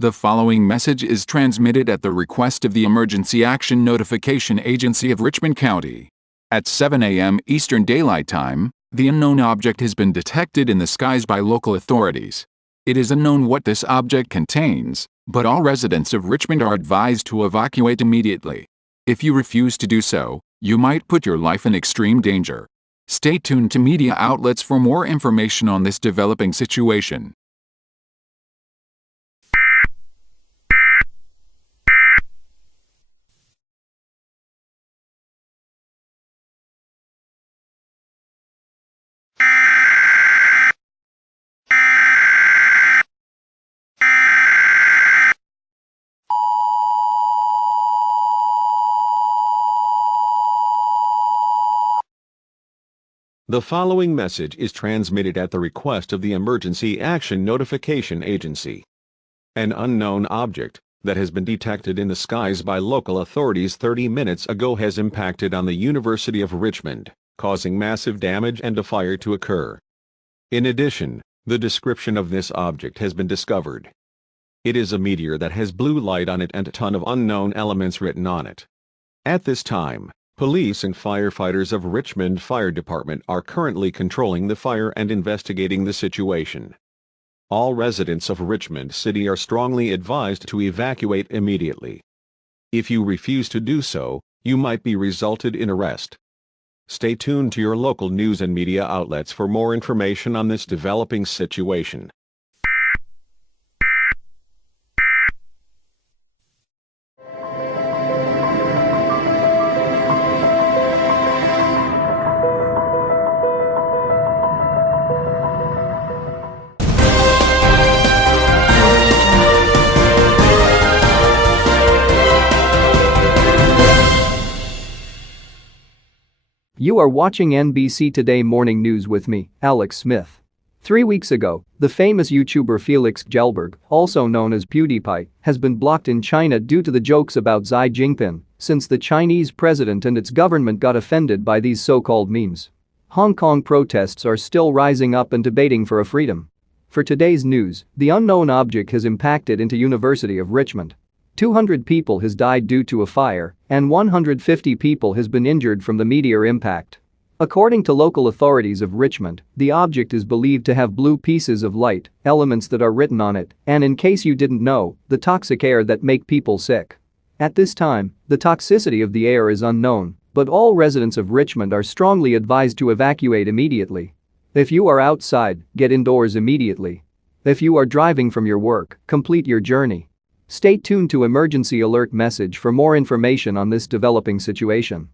The following message is transmitted at the request of the Emergency Action Notification Agency of Richmond County. At 7 a.m. Eastern Daylight Time, the unknown object has been detected in the skies by local authorities. It is unknown what this object contains, but all residents of Richmond are advised to evacuate immediately. If you refuse to do so, you might put your life in extreme danger. Stay tuned to media outlets for more information on this developing situation. The following message is transmitted at the request of the Emergency Action Notification Agency. An unknown object that has been detected in the skies by local authorities 30 minutes ago has impacted on the University of Richmond, causing massive damage and a fire to occur. In addition, the description of this object has been discovered. It is a meteor that has blue light on it and a ton of unknown elements written on it. At this time, police and firefighters of Richmond Fire Department are currently controlling the fire and investigating the situation. All residents of Richmond City are strongly advised to evacuate immediately. If you refuse to do so, you might be resulted in arrest. Stay tuned to your local news and media outlets for more information on this developing situation. You are watching NBC Today Morning News with me, Alex Smith. 3 weeks ago, the famous YouTuber Felix Kjellberg, also known as PewDiePie, has been blocked in China due to the jokes about Xi Jinping, since the Chinese president and its government got offended by these so-called memes. Hong Kong protests are still rising up and debating for a freedom. For today's news, the unknown object has impacted into University of Richmond. 200 people has died due to a fire, and 150 people has been injured from the meteor impact. According to local authorities of Richmond, the object is believed to have blue pieces of light, elements that are written on it, and in case you didn't know, the toxic air that make people sick. At this time, the toxicity of the air is unknown, but all residents of Richmond are strongly advised to evacuate immediately. If you are outside, get indoors immediately. If you are driving from your work, complete your journey. Stay tuned to Emergency Alert message for more information on this developing situation.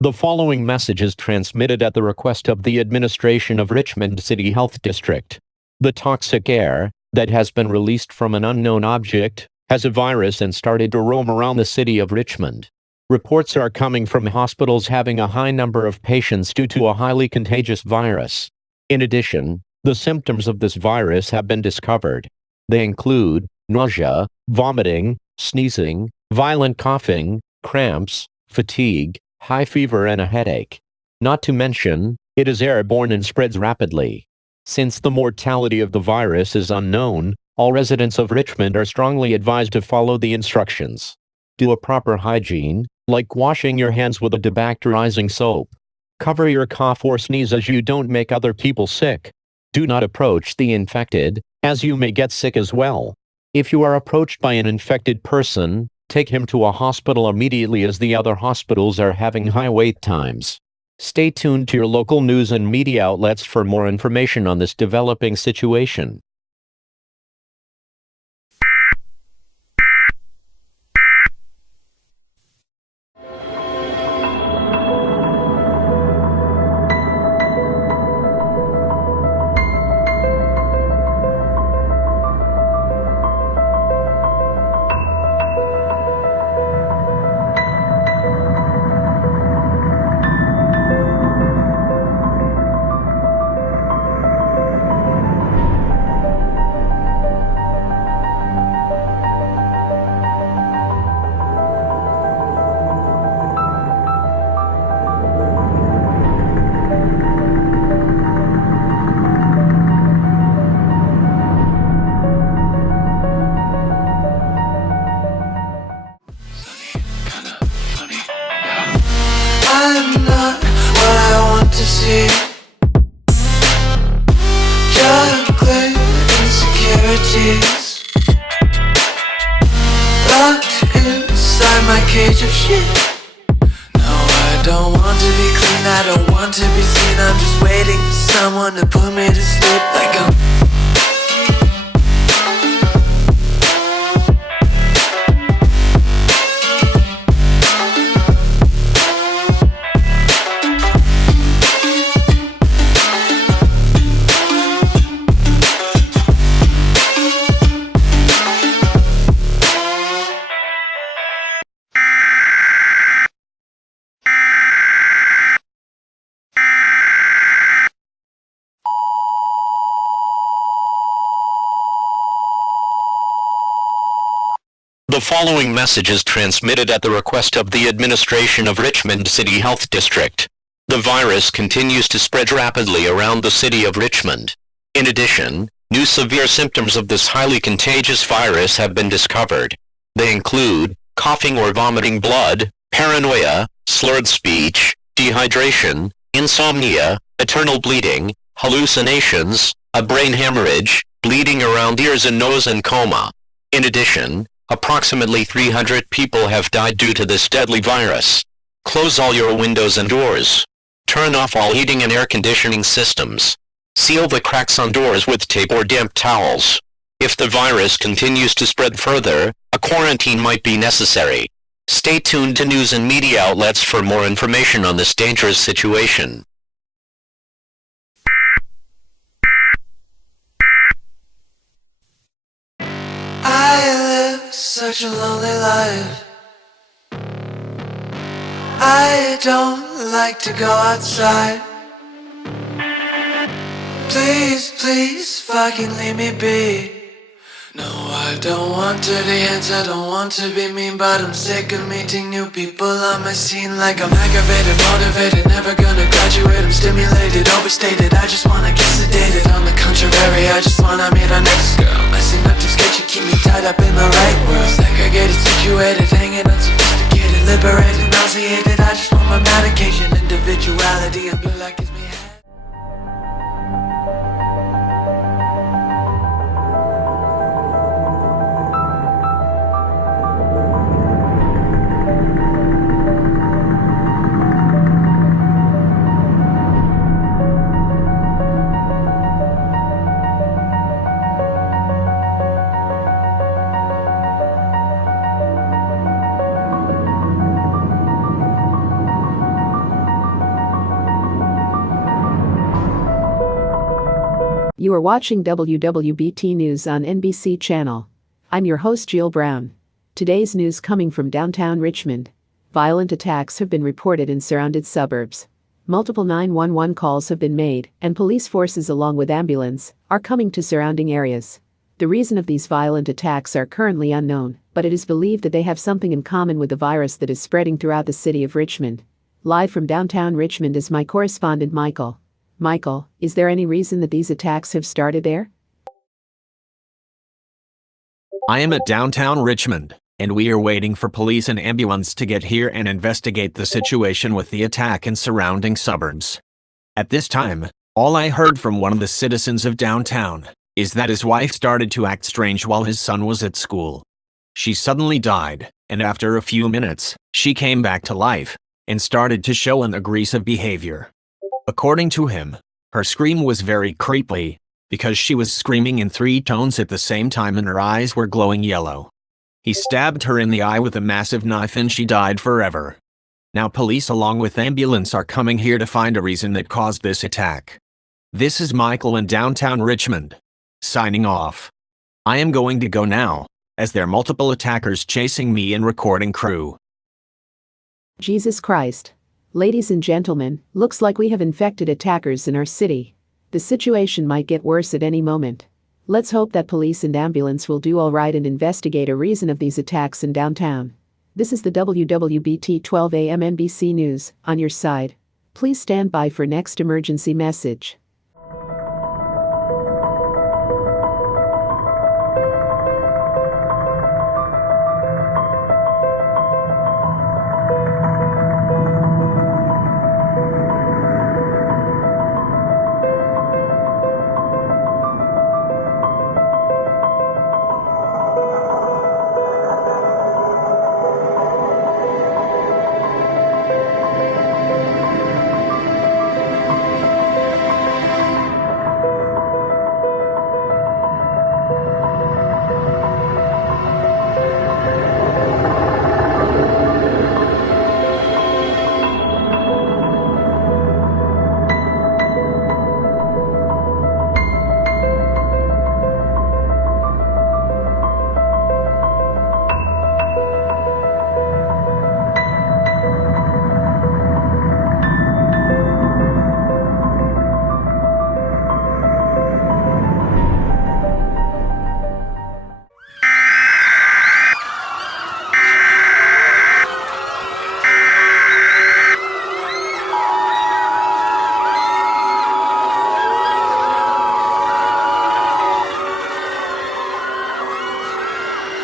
The following message is transmitted at the request of the administration of Richmond City Health District. The toxic air that has been released from an unknown object has a virus and started to roam around the city of Richmond. Reports are coming from hospitals having a high number of patients due to a highly contagious virus. In addition, the symptoms of this virus have been discovered. They include nausea, vomiting, sneezing, violent coughing, cramps, fatigue, high fever and a headache. Not to mention, it is airborne and spreads rapidly. Since the mortality of the virus is unknown, all residents of Richmond are strongly advised to follow the instructions. Do a proper hygiene, like washing your hands with a debacterizing soap. Cover your cough or sneeze as you don't make other people sick. Do not approach the infected, as you may get sick as well. If you are approached by an infected person, take him to a hospital immediately as the other hospitals are having high wait times. Stay tuned to your local news and media outlets for more information on this developing situation. is locked inside my cage of shit. No, I don't want to be clean, I don't want to be seen. I'm just waiting for someone to put me to sleep like I'm The following message is transmitted at the request of the administration of Richmond City Health District. The virus continues to spread rapidly around the city of Richmond. In addition, new severe symptoms of this highly contagious virus have been discovered. They include coughing or vomiting blood, paranoia, slurred speech, dehydration, insomnia, eternal bleeding, hallucinations, a brain hemorrhage, bleeding around ears and nose, and coma. In addition, approximately 300 people have died due to this deadly virus. Close all your windows and doors. Turn off all heating and air conditioning systems. Seal the cracks on doors with tape or damp towels. If the virus continues to spread further, a quarantine might be necessary. Stay tuned to news and media outlets for more information on this dangerous situation. I live such a lonely life. I don't like to go outside. Please, please, fucking leave me be. No, I don't want dirty hands, I don't want to be mean, but I'm sick of meeting new people on my scene. Like I'm aggravated, motivated, never gonna graduate. I'm stimulated, overstated, I just wanna get sedated. On the contrary, I just wanna meet our next girl. Messing up too sketchy, keep me tied up in the right world. Segregated, situated, hanging unsophisticated, liberated, nauseated. I just want my medication, individuality, and blue like it's me. You are watching WWBT News on NBC Channel. I'm your host Jill Brown. Today's news coming from downtown Richmond. Violent attacks have been reported in surrounded suburbs. Multiple 911 calls have been made, and police forces along with ambulance are coming to surrounding areas. The reason of these violent attacks are currently unknown, but it is believed that they have something in common with the virus that is spreading throughout the city of Richmond. Live from downtown Richmond is my correspondent Michael. Michael, is there any reason that these attacks have started there? I am at downtown Richmond, and we are waiting for police and ambulance to get here and investigate the situation with the attack in surrounding suburbs. At this time, all I heard from one of the citizens of downtown is that his wife started to act strange while his son was at school. She suddenly died, and after a few minutes, she came back to life and started to show an aggressive behavior. According to him, her scream was very creepy because she was screaming in 3 tones at the same time and her eyes were glowing yellow. He stabbed her in the eye with a massive knife and she died forever. Now police along with ambulance are coming here to find a reason that caused this attack. This is Michael in downtown Richmond. Signing off. I am going to go now, as there are multiple attackers chasing me and recording crew. Jesus Christ. Ladies and gentlemen, looks like we have infected attackers in our city. The situation might get worse at any moment. Let's hope that police and ambulance will do all right and investigate a reason of these attacks in downtown. This is the WWBT 12 AM NBC News, on your side. Please stand by for next emergency message.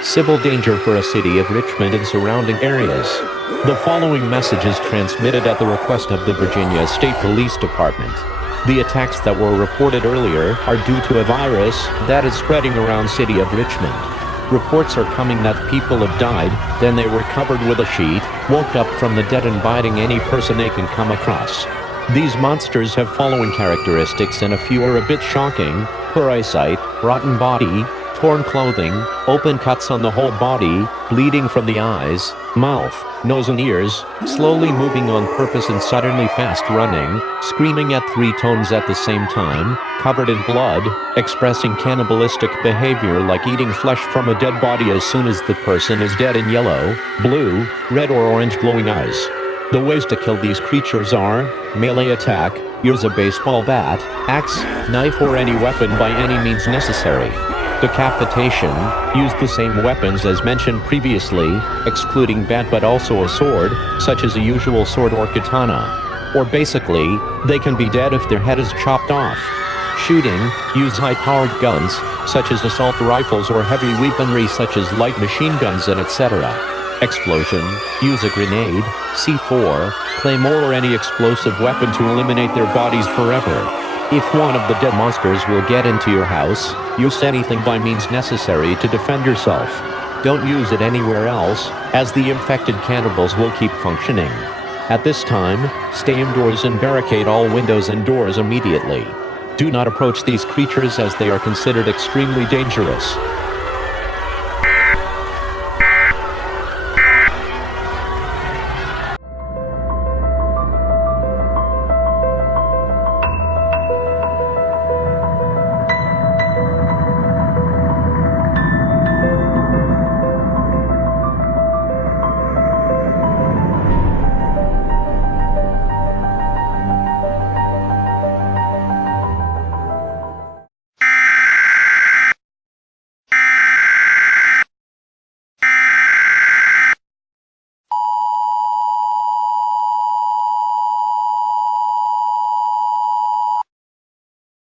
Civil danger for a city of Richmond and surrounding areas. The following message is transmitted at the request of the Virginia State Police Department. The attacks that were reported earlier are due to a virus that is spreading around city of Richmond. Reports are coming that people have died, then they were covered with a sheet, woke up from the dead and biting any person they can come across. These monsters have following characteristics and a few are a bit shocking: poor eyesight, rotten body, torn clothing, open cuts on the whole body, bleeding from the eyes, mouth, nose and ears, slowly moving on purpose and suddenly fast running, screaming at 3 tones at the same time, covered in blood, expressing cannibalistic behavior like eating flesh from a dead body as soon as the person is dead, in yellow, blue, red or orange glowing eyes. The ways to kill these creatures are: melee attack, use a baseball bat, axe, knife or any weapon by any means necessary. Decapitation, use the same weapons as mentioned previously, excluding bat but also a sword, such as a usual sword or katana. Or basically, they can be dead if their head is chopped off. Shooting, use high-powered guns, such as assault rifles or heavy weaponry such as light machine guns and etc. Explosion, use a grenade, C4, claymore or any explosive weapon to eliminate their bodies forever. If one of the dead monsters will get into your house, use anything by means necessary to defend yourself. Don't use it anywhere else, as the infected cannibals will keep functioning. At this time, stay indoors and barricade all windows and doors immediately. Do not approach these creatures as they are considered extremely dangerous.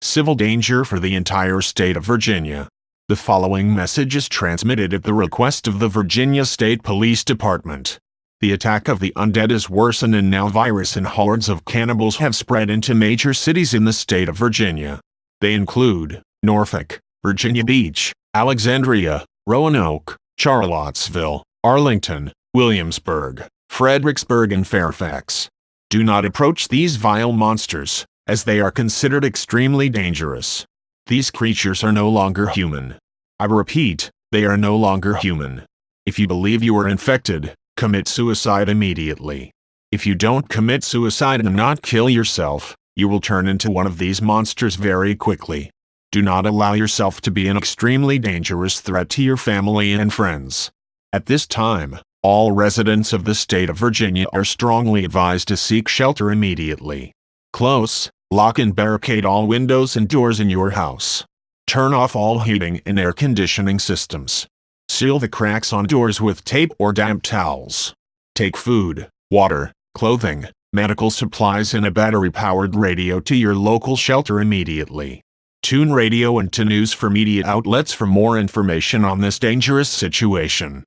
Civil danger for the entire state of Virginia. The following message is transmitted at the request of the Virginia State Police Department. The attack of the undead is worsened and now virus and hordes of cannibals have spread into major cities in the state of Virginia. They include Norfolk, Virginia Beach, Alexandria, Roanoke, Charlottesville, Arlington, Williamsburg, Fredericksburg and Fairfax. Do not approach these vile monsters, as they are considered extremely dangerous. These creatures are no longer human. I repeat, they are no longer human. If you believe you are infected, commit suicide immediately. If you don't commit suicide and not kill yourself, you will turn into one of these monsters very quickly. Do not allow yourself to be an extremely dangerous threat to your family and friends. At this time, all residents of the state of Virginia are strongly advised to seek shelter immediately. Close, lock and barricade all windows and doors in your house. Turn off all heating and air conditioning systems. Seal the cracks on doors with tape or damp towels. Take food, water, clothing, medical supplies and a battery-powered radio to your local shelter immediately. Tune radio into news for media outlets for more information on this dangerous situation.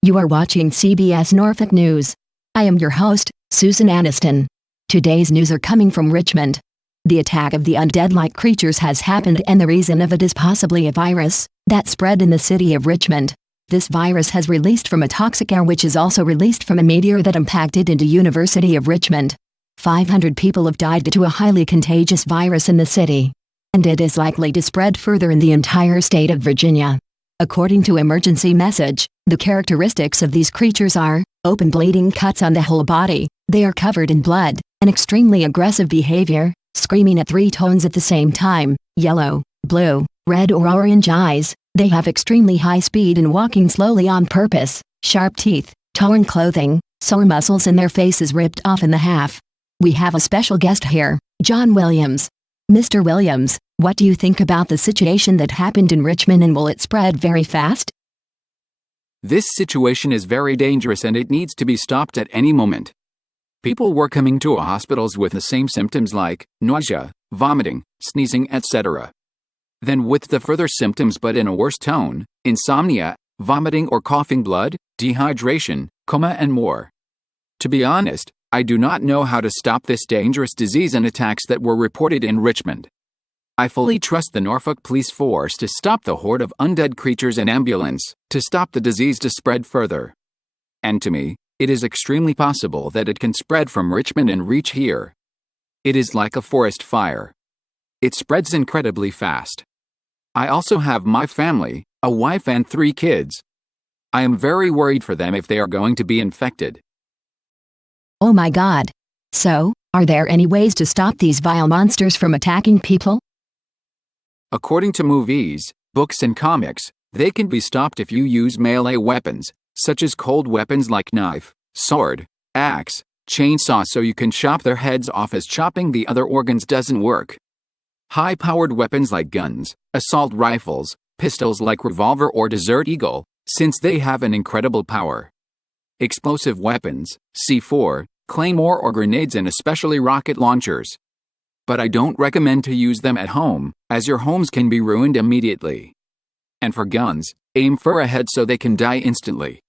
You are watching CBS Norfolk News. I am your host, Susan Aniston. Today's news are coming from Richmond. The attack of the undead-like creatures has happened and the reason of it is possibly a virus that spread in the city of Richmond. This virus has released from a toxic air which is also released from a meteor that impacted into University of Richmond. 500 people have died due to a highly contagious virus in the city. And it is likely to spread further in the entire state of Virginia. According to emergency message, the characteristics of these creatures are open bleeding cuts on the whole body, they are covered in blood, an extremely aggressive behavior, screaming at 3 tones at the same time, yellow, blue, red or orange eyes, they have extremely high speed and walking slowly on purpose, sharp teeth, torn clothing, sore muscles and their faces ripped off in the half. We have a special guest here, John Williams. Mr. Williams, what do you think about the situation that happened in Richmond, and will it spread very fast? This situation is very dangerous and it needs to be stopped at any moment. People were coming to hospitals with the same symptoms like nausea, vomiting, sneezing, etc. Then with the further symptoms but in a worse tone, insomnia, vomiting or coughing blood, dehydration, coma and more. To be honest, I do not know how to stop this dangerous disease and attacks that were reported in Richmond. I fully trust the Norfolk Police Force to stop the horde of undead creatures and ambulance, to stop the disease to spread further. And to me, it is extremely possible that it can spread from Richmond and reach here. It is like a forest fire. It spreads incredibly fast. I also have my family, a wife and 3 kids. I am very worried for them if they are going to be infected. Oh my God. So, are there any ways to stop these vile monsters from attacking people? According to movies, books and comics, they can be stopped if you use melee weapons, such as cold weapons like knife, sword, axe, chainsaw, so you can chop their heads off, as chopping the other organs doesn't work. High-powered weapons like guns, assault rifles, pistols like revolver or Desert Eagle, since they have an incredible power. Explosive weapons, C4, claymore or grenades, and especially rocket launchers. But I don't recommend to use them at home, as your homes can be ruined immediately. And for guns, aim for a head so they can die instantly.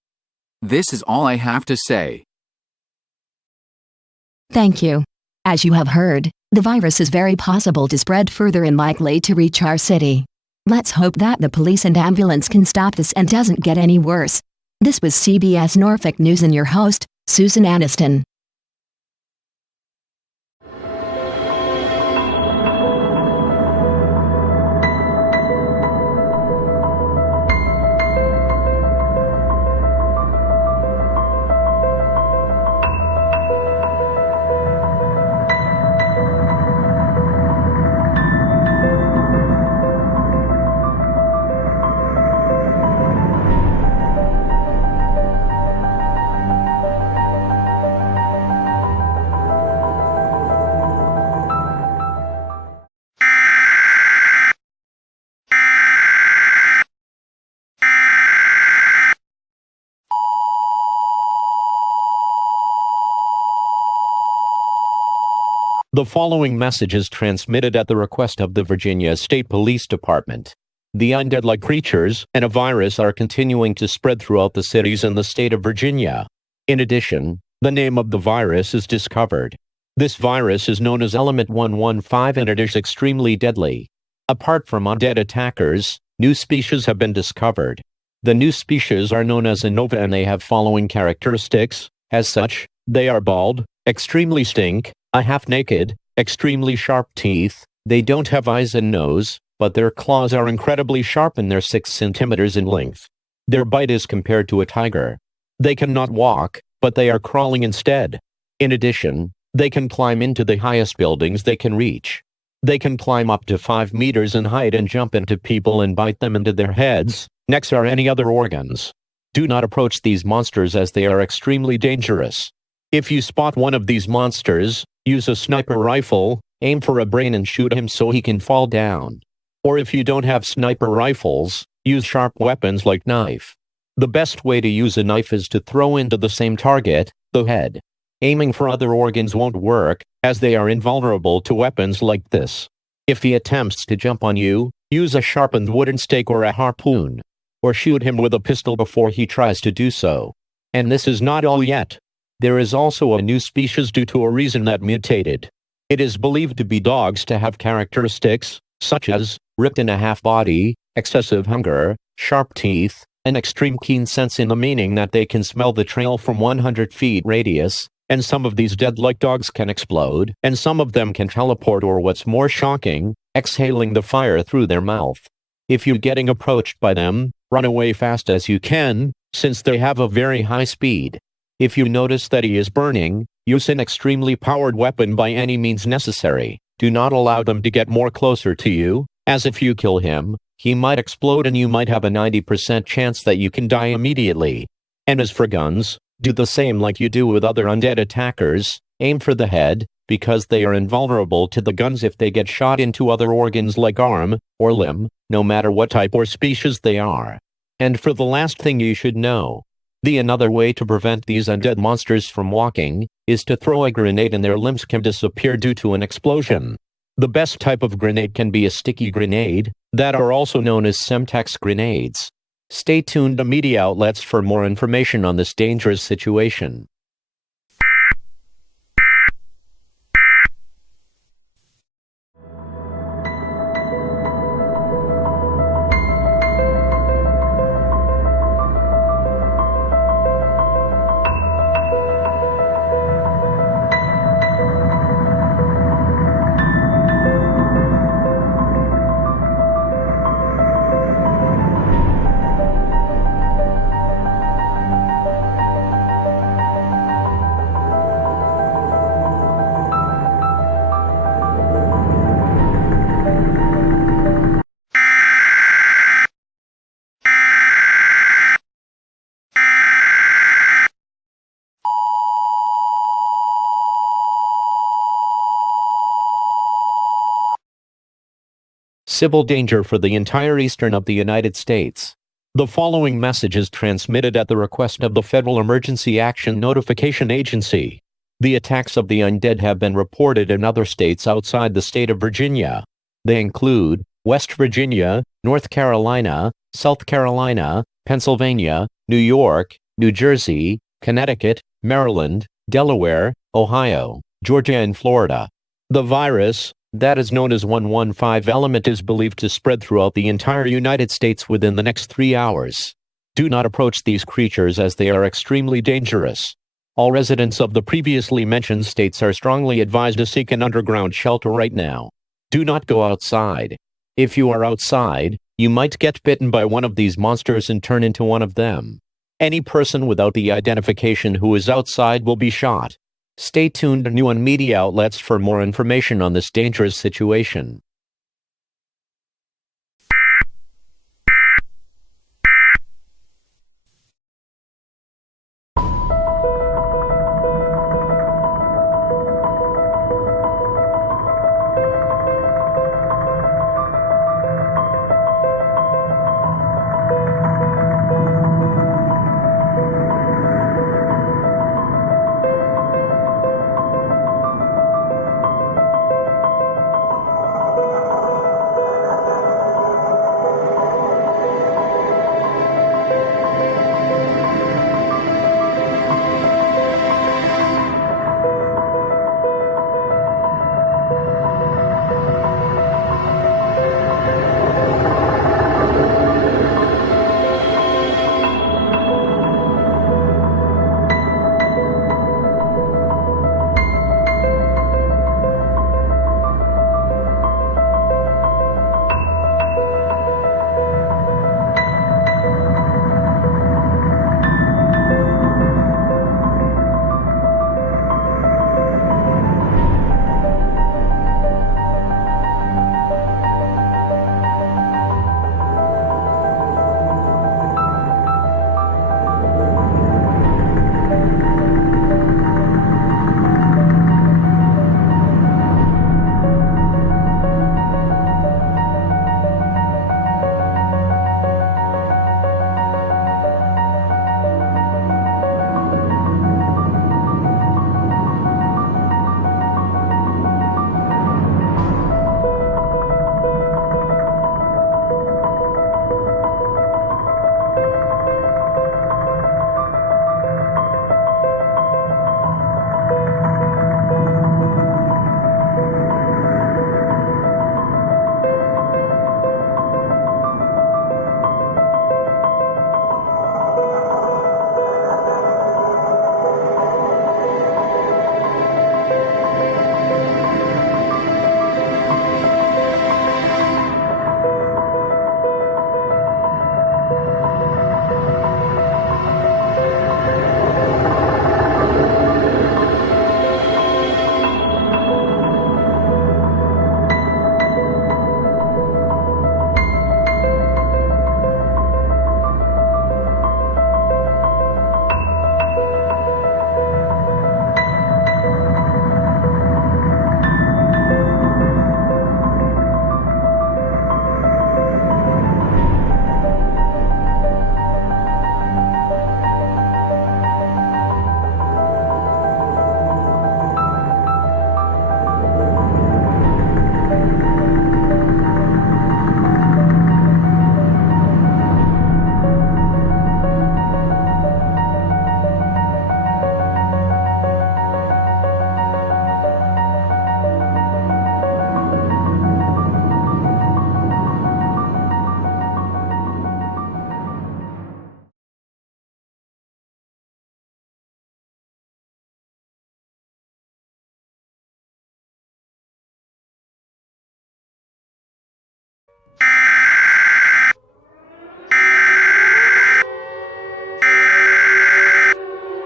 This is all I have to say. Thank you. As you have heard, the virus is very possible to spread further and likely to reach our city. Let's hope that the police and ambulance can stop this and doesn't get any worse. This was CBS Norfolk News and your host, Susan Aniston. The following message is transmitted at the request of the Virginia State Police Department. The undead-like creatures and a virus are continuing to spread throughout the cities in the state of Virginia. In addition, the name of the virus is discovered. This virus is known as Element 115 and it is extremely deadly. Apart from undead attackers, new species have been discovered. The new species are known as Innova and they have following characteristics. As such, they are bald, extremely stink, a half-naked, extremely sharp teeth. They don't have eyes and nose, but their claws are incredibly sharp and they're 6 centimeters in length. Their bite is compared to a tiger. They cannot walk, but they are crawling instead. In addition, they can climb into the highest buildings they can reach. They can climb up to 5 meters in height and jump into people and bite them into their heads, necks or any other organs. Do not approach these monsters as they are extremely dangerous. If you spot one of these monsters, use a sniper rifle, aim for a brain and shoot him so he can fall down. Or if you don't have sniper rifles, use sharp weapons like knife. The best way to use a knife is to throw into the same target, the head. Aiming for other organs won't work, as they are invulnerable to weapons like this. If he attempts to jump on you, use a sharpened wooden stake or a harpoon. Or shoot him with a pistol before he tries to do so. And this is not all yet. There is also a new species due to a reason that mutated. It is believed to be dogs to have characteristics, such as ripped in a half body, excessive hunger, sharp teeth, an extreme keen sense in the meaning that they can smell the trail from 100 feet radius, and some of these dead-like dogs can explode, and some of them can teleport or what's more shocking, exhaling the fire through their mouth. If you're getting approached by them, run away fast as you can, since they have a very high speed. If you notice that he is burning, use an extremely powered weapon by any means necessary. Do not allow them to get more closer to you, as if you kill him, he might explode and you might have a 90% chance that you can die immediately. And as for guns, do the same like you do with other undead attackers. Aim for the head, because they are invulnerable to the guns if they get shot into other organs like arm or limb, no matter what type or species they are. And for the last thing you should know, another way to prevent these undead monsters from walking is to throw a grenade and their limbs can disappear due to an explosion. The best type of grenade can be a sticky grenade, that are also known as Semtex grenades. Stay tuned to media outlets for more information on this dangerous situation. Civil danger for the entire eastern of the United States. The following message is transmitted at the request of the Federal Emergency Action Notification Agency. The attacks of the undead have been reported in other states outside the state of Virginia. They include West Virginia, North Carolina, South Carolina, Pennsylvania, New York, New Jersey, Connecticut, Maryland, Delaware, Ohio, Georgia, and Florida. The virus, that is known as 115 element, is believed to spread throughout the entire United States within the next 3 hours. Do not approach these creatures as they are extremely dangerous. All residents of the previously mentioned states are strongly advised to seek an underground shelter right now. Do not go outside. If you are outside, you might get bitten by one of these monsters and turn into one of them. Any person without the identification who is outside will be shot. Stay tuned to new media outlets for more information on this dangerous situation.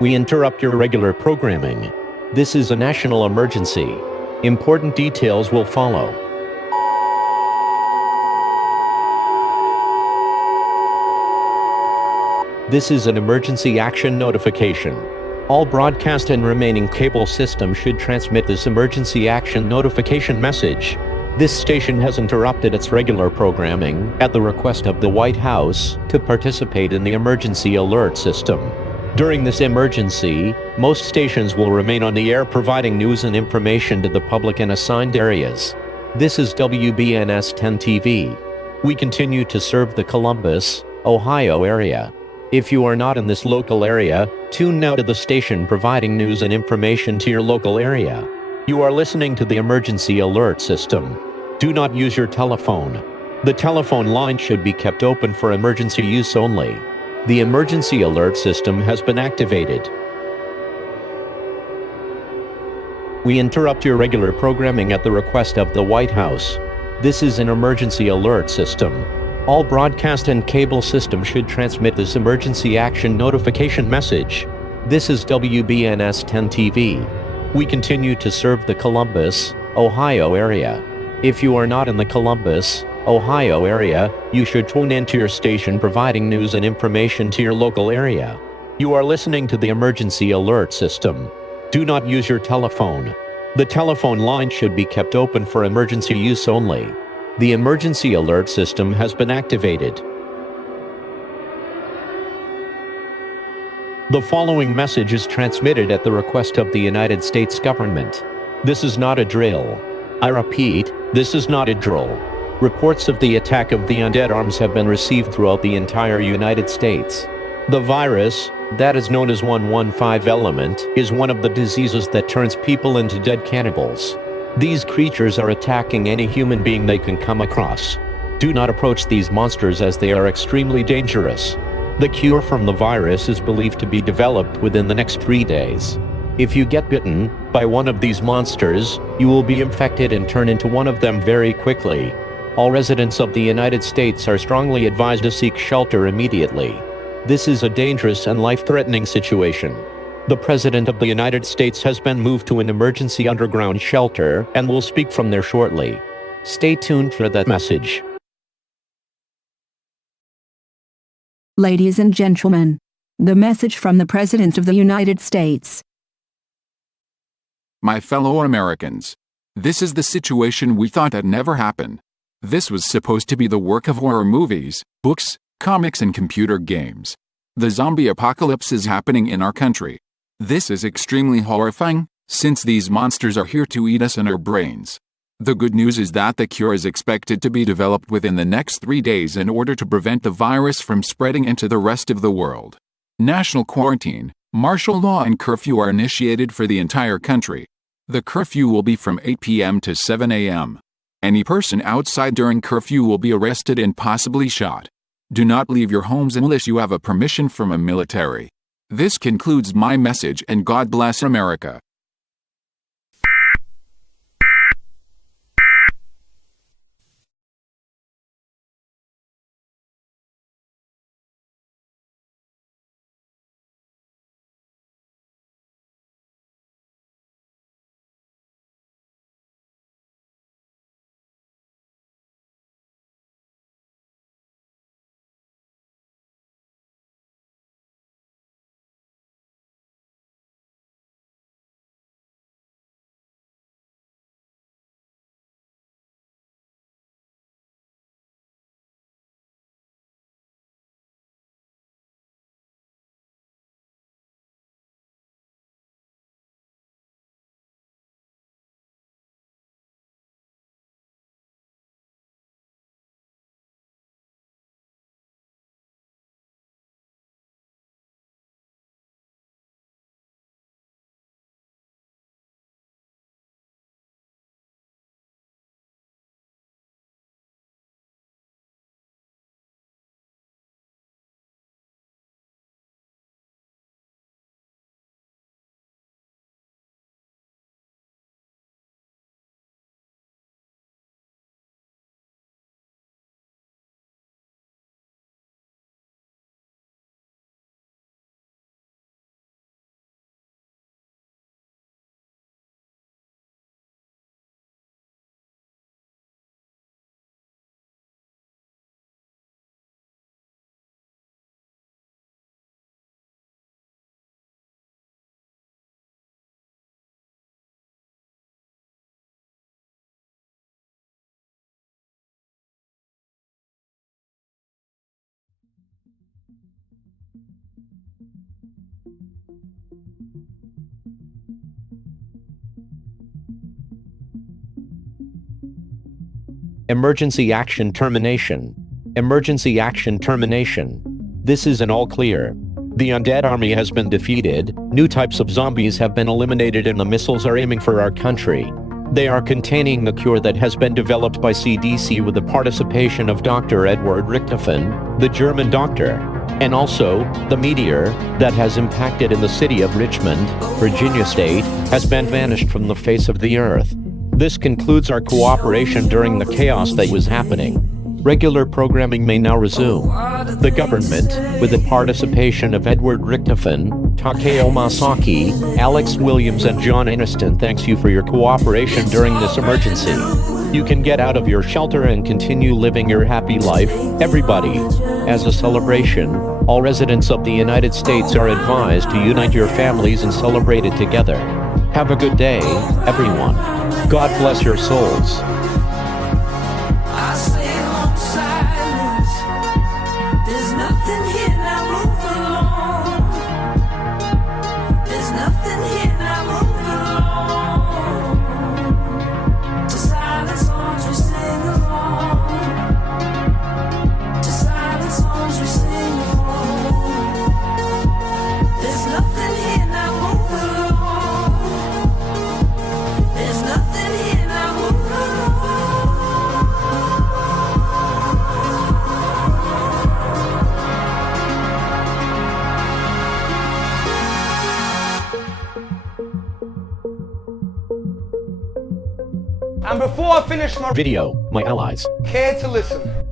We interrupt your regular programming. This is a national emergency. Important details will follow. This is an emergency action notification. All broadcast and remaining cable systems should transmit this emergency action notification message. This station has interrupted its regular programming at the request of the White House to participate in the emergency alert system. During this emergency, most stations will remain on the air providing news and information to the public in assigned areas. This is WBNS 10 TV. We continue to serve the Columbus, Ohio area. If you are not in this local area, tune now to the station providing news and information to your local area. You are listening to the emergency alert system. Do not use your telephone. The telephone line should be kept open for emergency use only. The emergency alert system has been activated. We interrupt your regular programming at the request of the White House. This is an emergency alert system. All broadcast and cable systems should transmit this emergency action notification message. This is WBNS 10 TV. We continue to serve the Columbus, Ohio area. If you are not in the Columbus, Ohio area, you should tune into your station providing news and information to your local area. You are listening to the emergency alert system. Do not use your telephone. The telephone line should be kept open for emergency use only. The emergency alert system has been activated. The following message is transmitted at the request of the United States government. This is not a drill. I repeat, this is not a drill. Reports of the attack of the undead arms have been received throughout the entire United States. The virus, that is known as 115 element, is one of the diseases that turns people into dead cannibals. These creatures are attacking any human being they can come across. Do not approach these monsters as they are extremely dangerous. The cure from the virus is believed to be developed within the next 3 days. If you get bitten by one of these monsters, you will be infected and turn into one of them very quickly. All residents of the United States are strongly advised to seek shelter immediately. This is a dangerous and life-threatening situation. The President of the United States has been moved to an emergency underground shelter and will speak from there shortly. Stay tuned for that message. Ladies and gentlemen, the message from the President of the United States. My fellow Americans, this is the situation we thought had never happened. This was supposed to be the work of horror movies, books, comics, and computer games. The zombie apocalypse is happening in our country. This is extremely horrifying, since these monsters are here to eat us and our brains. The good news is that the cure is expected to be developed within the next 3 days in order to prevent the virus from spreading into the rest of the world. National quarantine, martial law, and curfew are initiated for the entire country. The curfew will be from 8 p.m. to 7 a.m. Any person outside during curfew will be arrested and possibly shot. Do not leave your homes unless you have a permission from a military. This concludes my message, and God bless America. Emergency action termination. Emergency action termination. This is an all clear. The undead army has been defeated, new types of zombies have been eliminated, and the missiles are aiming for our country. They are containing the cure that has been developed by CDC with the participation of Dr. Edward Richtofen, the German doctor, and also the meteor that has impacted in the city of Richmond, Virginia State, has been vanished from the face of the earth. This concludes our cooperation during the chaos that was happening. Regular programming may now resume. The government, with the participation of Edward Richtofen, Takeo Masaki, Alex Williams, and John Aniston, thanks you for your cooperation during this emergency. You can get out of your shelter and continue living your happy life, everybody. As a celebration, all residents of the United States are advised to unite your families and celebrate it together. Have a good day, everyone. God bless your souls. And before I finish my Video, my allies. care to listen.